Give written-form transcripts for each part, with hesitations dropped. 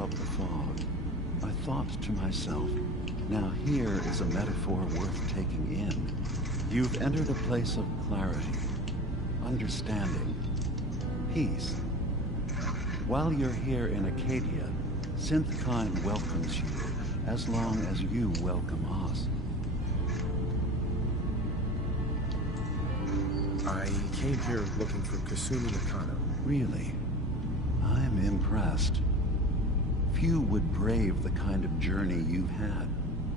above the fog, I thought to myself, now here is a metaphor worth taking in. You've entered a place of clarity, understanding, peace. While you're here in Acadia, Synthkind welcomes you as long as you welcome us. I came here looking for Kasumi Nakano. Really? I'm impressed. Few would brave the kind of journey you've had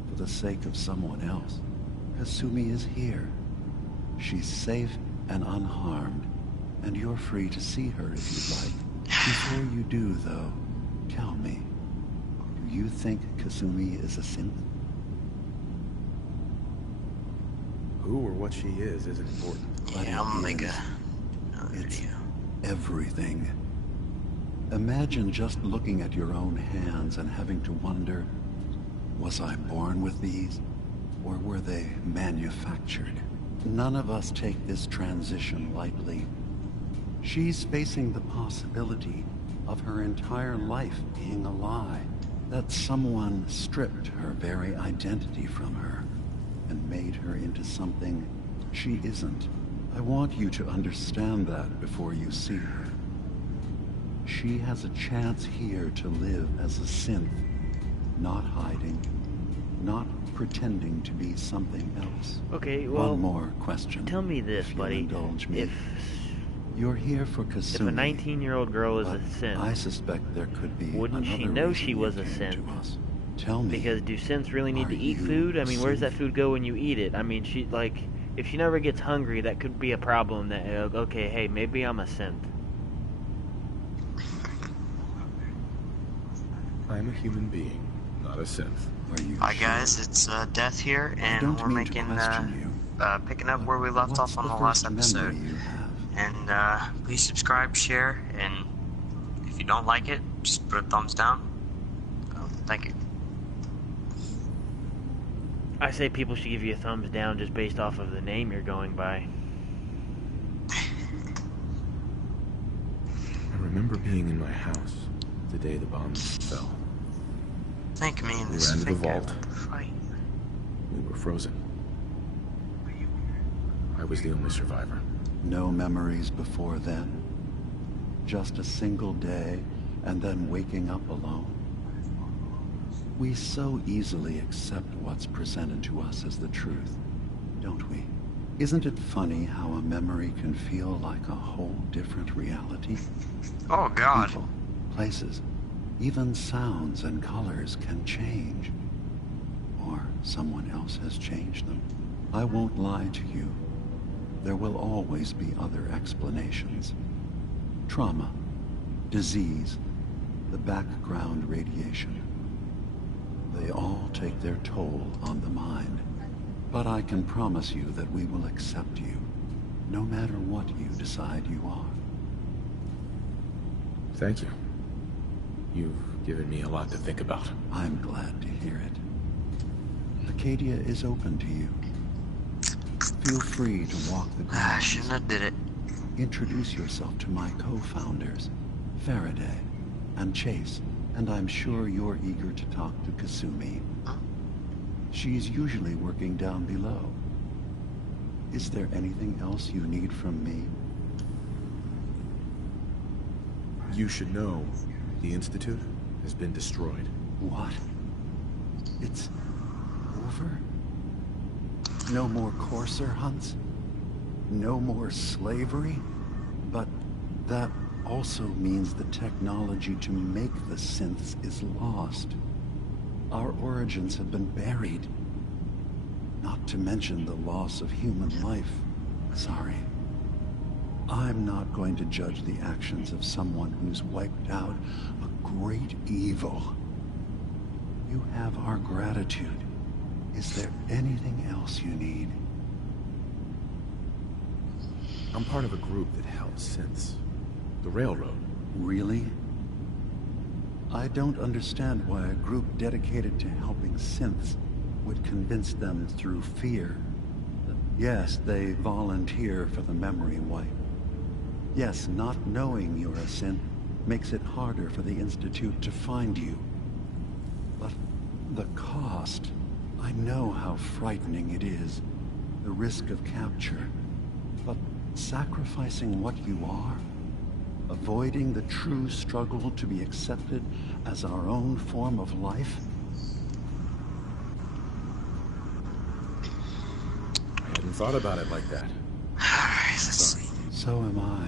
for the sake of someone else. Kasumi is here. She's safe and unharmed, and you're free to see her if you'd like. Before you do, though, tell me, do you think Kasumi is a synth? Who or what she is isn't important. Yeah, I'm gonna make another It's video. everything. Imagine just looking at your own hands and having to wonder, was I born with these, or were they manufactured? None of us take this transition lightly. She's facing the possibility of her entire life being a lie, that someone stripped her very identity from her and made her into something she isn't. I want you to understand that before you see her. She has a chance here to live as a synth, not hiding, not pretending to be something else. Okay, well, one more question. Tell me this, if you'll buddy. Indulge me. If You're here for Kasumi. If a 19-year-old girl is a but synth, I suspect there could be wouldn't she another know reason she you was a came synth? to us. Tell me. Because do synths really need to are eat you food? I mean, where's that synth? food go when you eat it? I mean, if she never gets hungry, that could be a problem. That okay, hey, maybe I'm a synth. I'm a human being, not a synth. Are you Hi sure? guys, it's Death here, I and don't we're mean to making question you, picking up but where we left what's off on the first last episode. memory you have? And please subscribe, share, and if you don't like it, just put a thumbs down. Thank you. I say people should give you a thumbs down just based off of the name you're going by. I remember being in my house the day the bombs fell. Think me in We this ran to the fake vault. fight. We were frozen. I was the only survivor. No memories before then? Just a single day, and then waking up alone? We so easily accept what's presented to us as the truth, don't we? Isn't it funny how a memory can feel like a whole different reality? Oh God. People, places, even sounds and colors can change. Or someone else has changed them. I won't lie to you. There will always be other explanations. Trauma, disease, the background radiation. They all take their toll on the mind. But I can promise you that we will accept you, no matter what you decide you are. Thank you. You've given me a lot to think about. I'm glad to hear it. Acadia is open to you. Feel free to walk the grounds. Shouldn't have did it. Introduce yourself to my co-founders, Faraday and Chase, and I'm sure you're eager to talk to Kasumi. Huh? She's usually working down below. Is there anything else you need from me? You should know the Institute has been destroyed. What? It's over? No more courser hunts? No more slavery? But that also means the technology to make the synths is lost. Our origins have been buried. Not to mention the loss of human life. Sorry. I'm not going to judge the actions of someone who's wiped out a great evil. You have our gratitude. Is there anything else you need? I'm part of a group that helps synths. The Railroad. Really? I don't understand why a group dedicated to helping synths would convince them through fear. Yes, they volunteer for the memory wipe. Yes, not knowing you're a synth makes it harder for the Institute to find you. But the cost, I know how frightening it is, the risk of capture. But sacrificing what you are, avoiding the true struggle to be accepted as our own form of life? I hadn't thought about it like that. Alright, let's see. So am I.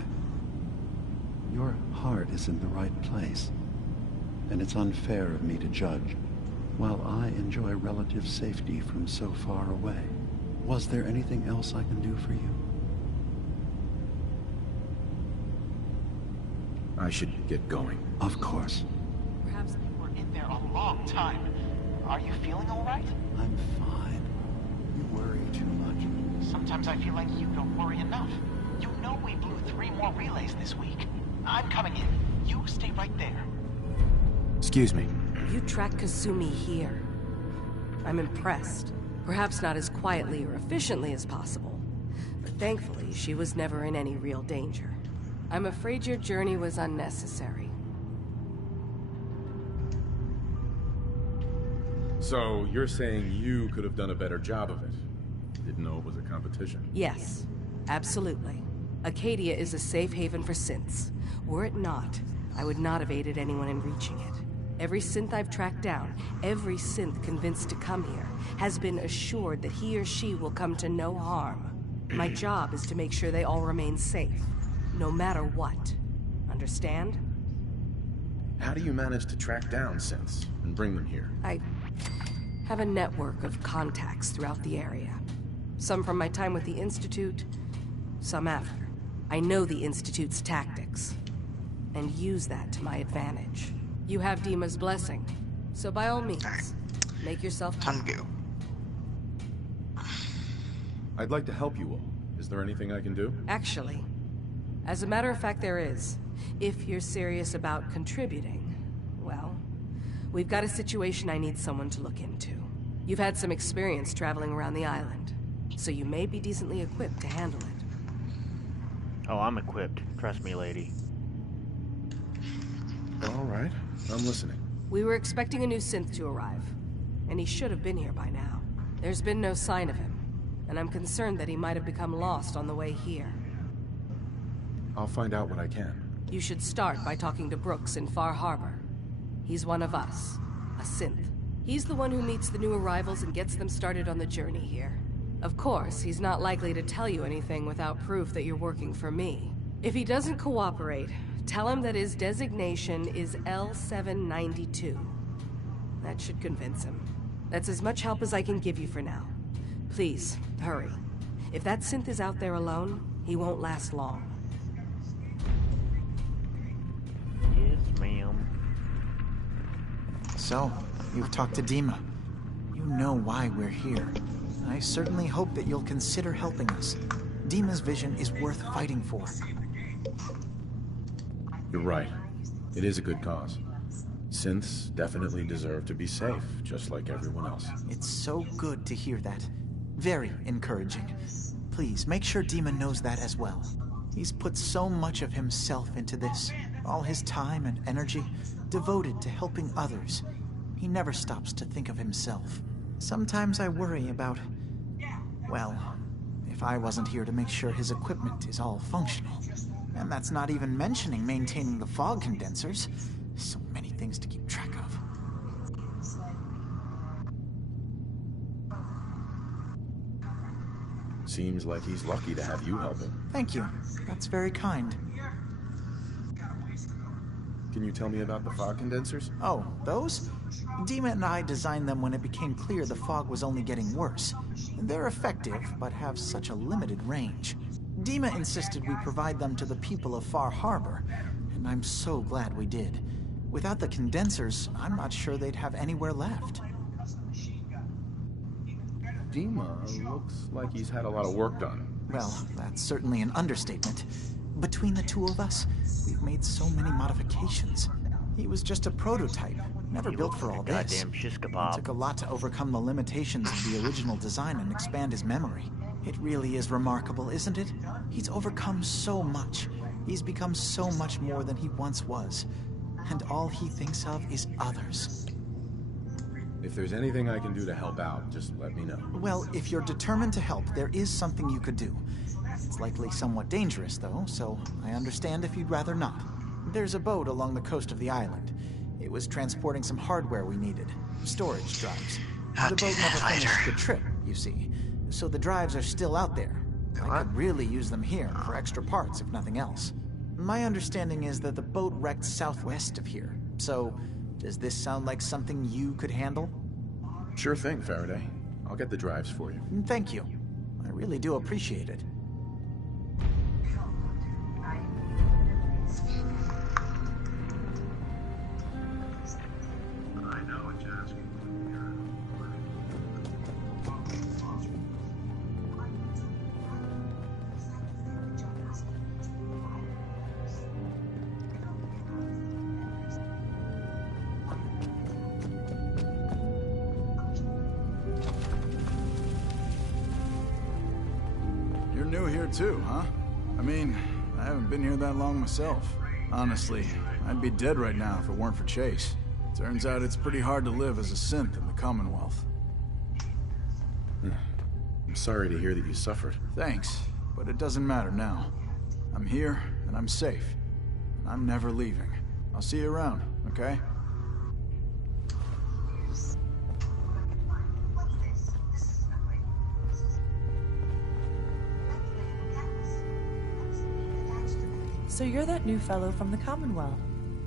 Your heart is in the right place, and it's unfair of me to judge, while I enjoy relative safety from so far away. Was there anything else I can do for you? I should get going. Of course. Perhaps they were in there a long time. Are you feeling all right? I'm fine. You worry too much. Sometimes I feel like you don't worry enough. You know we blew 3 more relays this week. I'm coming in. You stay right there. Excuse me. You tracked Kasumi here. I'm impressed. Perhaps not as quietly or efficiently as possible, but thankfully she was never in any real danger. I'm afraid your journey was unnecessary. So, you're saying you could have done a better job of it? Didn't know it was a competition. Yes, absolutely. Acadia is a safe haven for synths. Were it not, I would not have aided anyone in reaching it. Every synth I've tracked down, every synth convinced to come here, has been assured that he or she will come to no harm. My job is to make sure they all remain safe, no matter what. Understand? How do you manage to track down synths and bring them here? I have a network of contacts throughout the area. Some from my time with the Institute, some after. I know the Institute's tactics, and use that to my advantage. You have Dima's blessing, so by all means, make yourself Time to go. I'd like to help you all. Is there anything I can do? Actually, as a matter of fact, there is. If you're serious about contributing, well, we've got a situation I need someone to look into. You've had some experience traveling around the island, so you may be decently equipped to handle it. Oh, I'm equipped. Trust me, lady. All right. I'm listening. We were expecting a new synth to arrive, and he should have been here by now. There's been no sign of him, and I'm concerned that he might have become lost on the way here. I'll find out what I can. You should start by talking to Brooks in Far Harbor. He's one of us, a synth. He's the one who meets the new arrivals and gets them started on the journey here. Of course, he's not likely to tell you anything without proof that you're working for me. If he doesn't cooperate, tell him that his designation is L792. That should convince him. That's as much help as I can give you for now. Please, hurry. If that synth is out there alone, he won't last long. Yes, ma'am. So, you've talked to Dima. You know why we're here. I certainly hope that you'll consider helping us. Dima's vision is worth fighting for. You're right. It is a good cause. Synths definitely deserve to be safe, just like everyone else. It's so good to hear that. Very encouraging. Please, make sure Dima knows that as well. He's put so much of himself into this. All his time and energy devoted to helping others. He never stops to think of himself. Sometimes I worry about... well, if I wasn't here to make sure his equipment is all functional. And that's not even mentioning maintaining the fog condensers. So many things to keep track of. Seems like he's lucky to have you help him. Thank you. That's very kind. Can you tell me about the fog condensers? Oh, those? Dima and I designed them when it became clear the fog was only getting worse. They're effective, but have such a limited range. Dima insisted we provide them to the people of Far Harbor, and I'm so glad we did. Without the condensers, I'm not sure they'd have anywhere left. Dima looks like he's had a lot of work done. Well, that's certainly an understatement. Between the two of us, we've made so many modifications. He was just a prototype, never He built looks for like all a this. goddamn shish It kebab. took a lot to overcome the limitations of the original design and expand his memory. It really is remarkable, isn't it? He's overcome so much. He's become so much more than he once was. And all he thinks of is others. If there's anything I can do to help out, just let me know. Well, if you're determined to help, there is something you could do. It's likely somewhat dangerous, though, so I understand if you'd rather not. There's a boat along the coast of the island. It was transporting some hardware we needed. Storage drives. I'll The do boat that never later. finished the trip, you see. So the drives are still out there. I What? could really use them here for extra parts, if nothing else. My understanding is that the boat wrecked southwest of here. So, does this sound like something you could handle? Sure thing, Faraday. I'll get the drives for you. Thank you. I really do appreciate it. You're new here too, huh? I mean, I haven't been here that long myself. Honestly, I'd be dead right now if it weren't for Chase. Turns out it's pretty hard to live as a synth in the Commonwealth. I'm sorry to hear that you suffered. Thanks, but it doesn't matter now. I'm here, and I'm safe. And I'm never leaving. I'll see you around, okay? So you're that new fellow from the Commonwealth.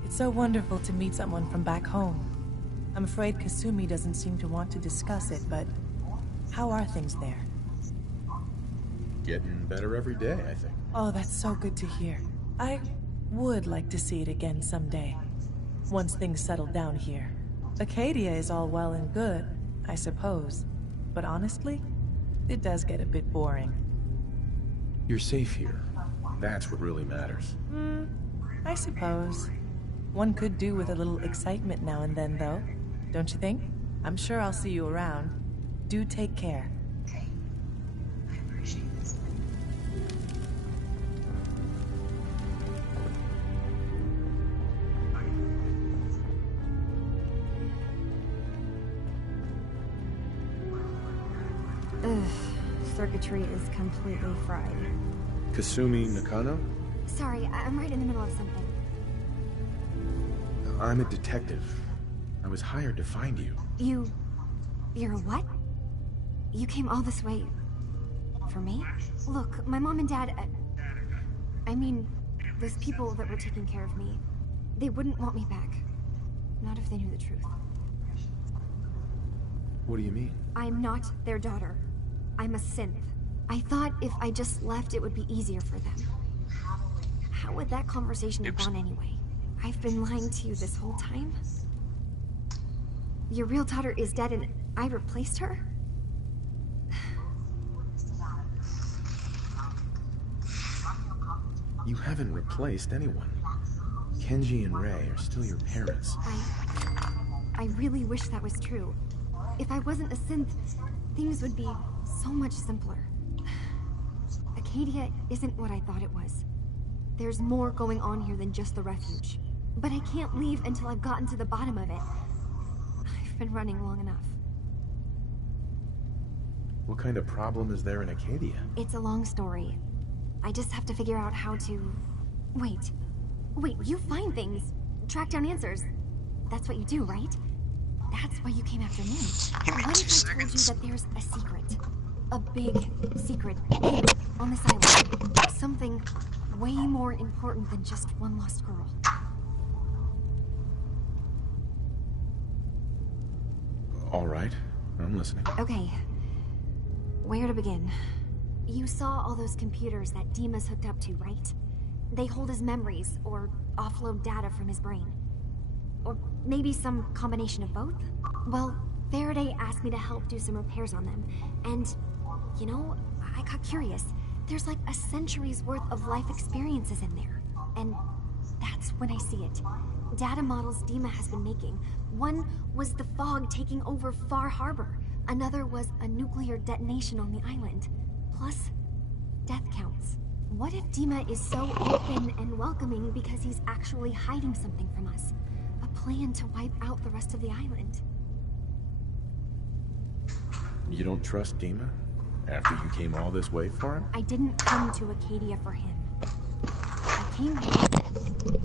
It's so wonderful to meet someone from back home. I'm afraid Kasumi doesn't seem to want to discuss it, but how are things there? Getting better every day, I think. Oh, that's so good to hear. I would like to see it again someday, once things settle down here. Acadia is all well and good, I suppose, but honestly, it does get a bit boring. You're safe here. That's what really matters. I suppose. One could do with a little excitement now and then, though. Don't you think? I'm sure I'll see you around. Do take care. Ugh, circuitry is completely fried. Kasumi Nakano? Sorry, I'm right in the middle of something. I'm a detective. I was hired to find you. You're a what? You came all this way... for me? Look, my mom and dad... I mean, those people that were taking care of me, they wouldn't want me back. Not if they knew the truth. What do you mean? I'm not their daughter. I'm a synth. I thought if I just left, it would be easier for them. How would that conversation have gone anyway? I've been lying to you this whole time? Your real daughter is dead and I replaced her? You haven't replaced anyone. Kenji and Rei are still your parents. I really wish that was true. If I wasn't a synth, things would be so much simpler. Acadia isn't what I thought it was. There's more going on here than just the refuge. But I can't leave until I've gotten to the bottom of it. I've been running long enough. What kind of problem is there in Acadia? It's a long story. I just have to figure out how to... Wait, you find things. Track down answers. That's what you do, right? That's why you came after me. What if I told you that there's a secret? A big secret here on this island. Something way more important than just one lost girl. All right, I'm listening. Okay. Where to begin? You saw all those computers that Dima's hooked up to, right? They hold his memories, or offload data from his brain. Or maybe some combination of both? Well, Faraday asked me to help do some repairs on them, and, you know, I got curious. There's like a century's worth of life experiences in there. And that's when I see it. Data models Dima has been making. One was the fog taking over Far Harbor. Another was a nuclear detonation on the island. Plus, death counts. What if Dima is so open and welcoming because he's actually hiding something from us? A plan to wipe out the rest of the island. You don't trust Dima? After you came all this way for him? I didn't come to Acadia for him. I came here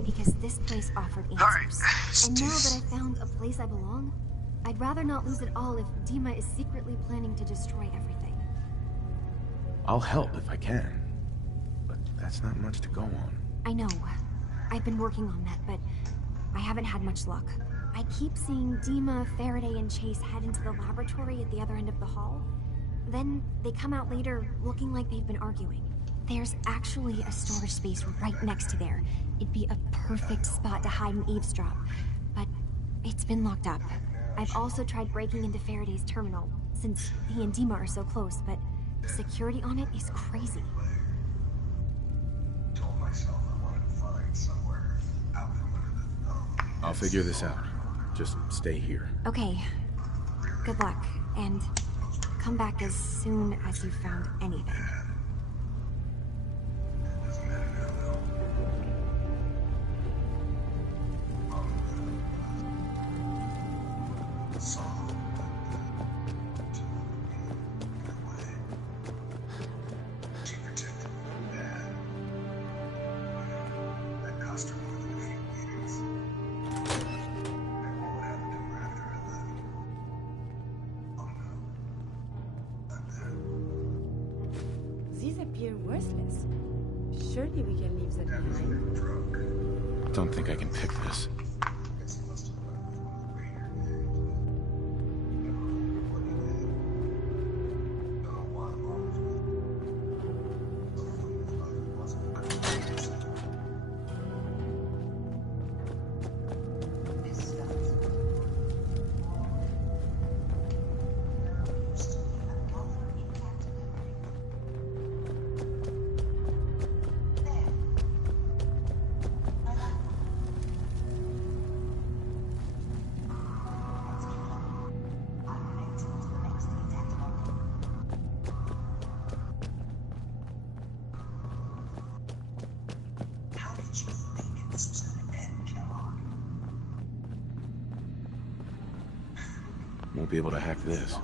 because this place offered answers. And now that I found a place I belong, I'd rather not lose it all if Dima is secretly planning to destroy everything. I'll help if I can. But that's not much to go on. I know. I've been working on that, but I haven't had much luck. I keep seeing Dima, Faraday, and Chase head into the laboratory at the other end of the hall. Then they come out later looking like they've been arguing. There's actually a storage space right next to there. It'd be a perfect spot to hide and eavesdrop, but it's been locked up. I've also tried breaking into Faraday's terminal, since he and Dima are so close, but security on it is crazy. Told myself I wanted to find somewhere out from under the thumb. I'll figure this out. Just stay here. Okay. Good luck, and come back as soon as you've found anything. These appear worthless. Surely we can leave them behind. Don't think I can pick this. Won't be able to hack this.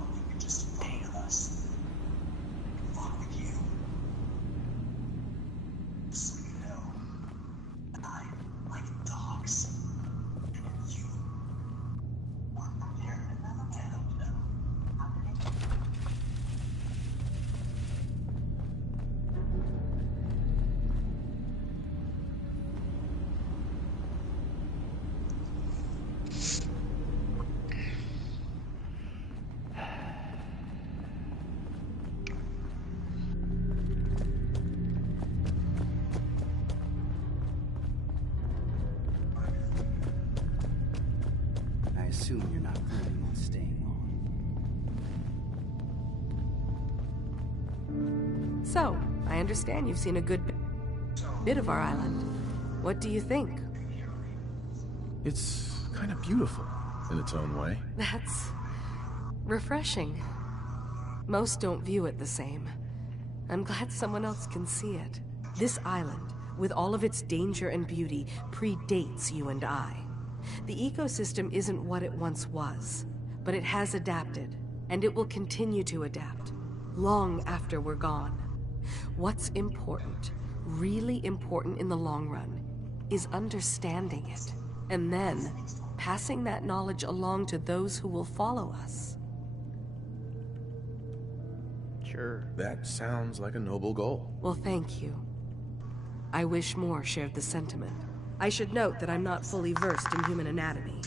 I assume you're not planning on staying long. So, I understand you've seen a good bit of our island. What do you think? It's kind of beautiful in its own way. That's refreshing. Most don't view it the same. I'm glad someone else can see it. This island, with all of its danger and beauty, predates you and I. The ecosystem isn't what it once was, but it has adapted, and it will continue to adapt, long after we're gone. What's important, really important in the long run, is understanding it, and then passing that knowledge along to those who will follow us. Sure. That sounds like a noble goal. Well, thank you. I wish more shared the sentiment. I should note that I'm not fully versed in human anatomy,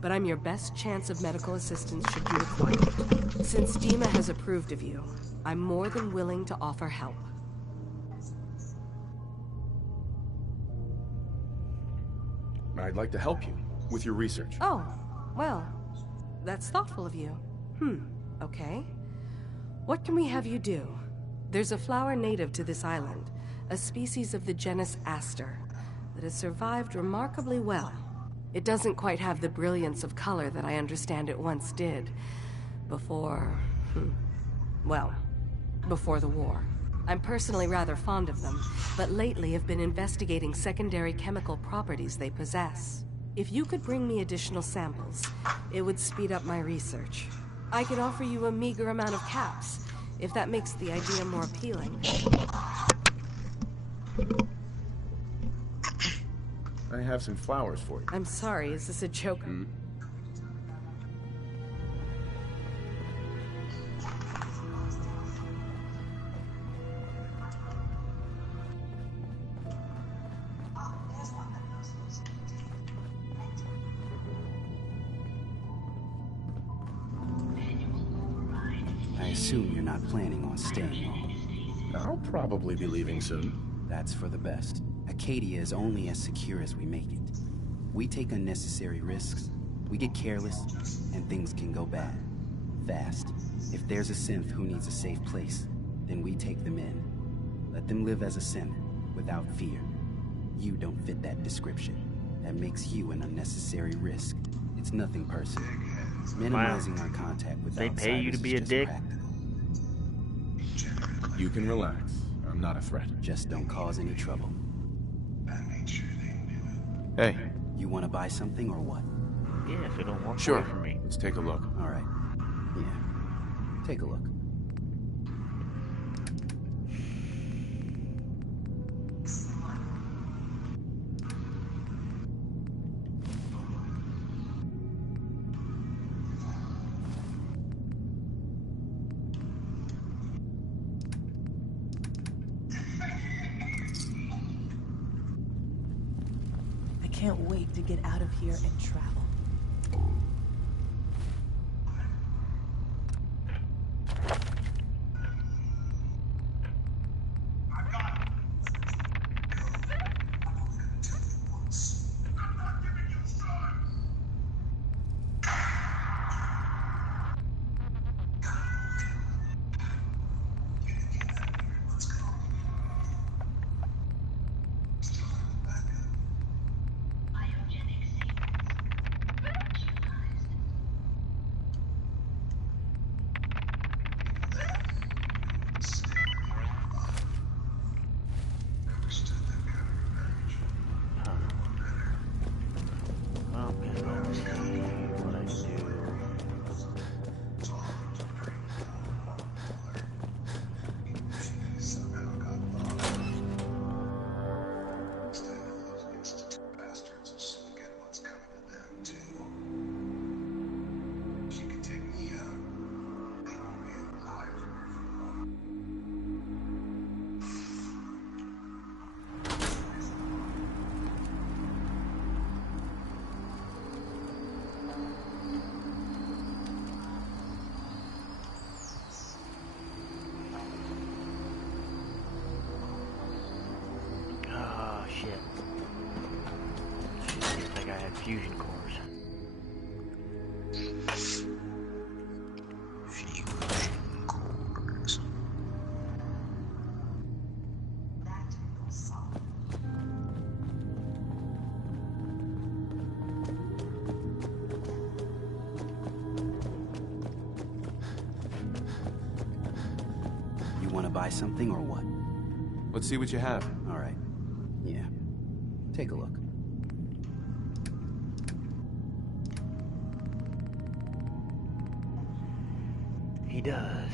but I'm your best chance of medical assistance should you require it. Since Dima has approved of you, I'm more than willing to offer help. I'd like to help you with your research. Oh, well, that's thoughtful of you. Okay. What can we have you do? There's a flower native to this island, a species of the genus Aster, that has survived remarkably well. It doesn't quite have the brilliance of color that I understand it once did. Before the war. I'm personally rather fond of them, but lately have been investigating secondary chemical properties they possess. If you could bring me additional samples, it would speed up my research. I could offer you a meager amount of caps, if that makes the idea more appealing. I have some flowers for you. I'm sorry, is this a joke? I assume you're not planning on staying long. I'll probably be leaving soon. That's for the best. Acadia is only as secure as we make it. We take unnecessary risks, we get careless, and things can go bad. Fast. If there's a synth who needs a safe place, then we take them in. Let them live as a synth, without fear. You don't fit that description. That makes you an unnecessary risk. It's nothing personal. Minimizing our contact with they pay you to be a dick? You can relax. I'm not a threat. Just don't cause any trouble. Hey. You want to buy something or what? Yeah, so don't walk Sure. away from me. Let's take a look. All right. Yeah. Take a look. I can't wait to get out of here and travel. Fusion cores. You want to buy something or what? Let's see what you have. All right. Yeah. Take a look. He does.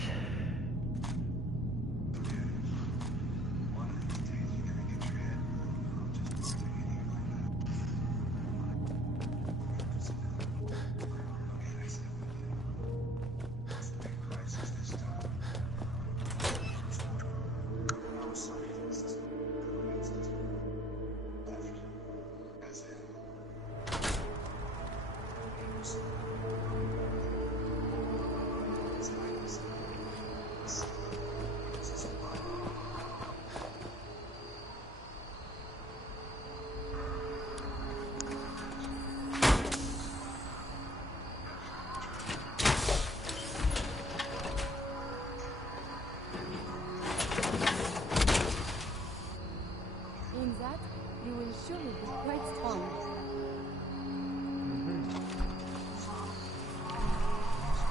In that, you will surely be quite strong.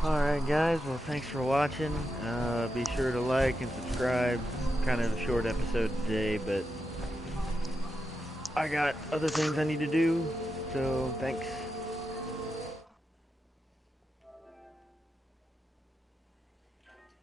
Alright guys, well thanks for watching. Be sure to like and subscribe, kind of a short episode today, but I got other things I need to do, so thanks.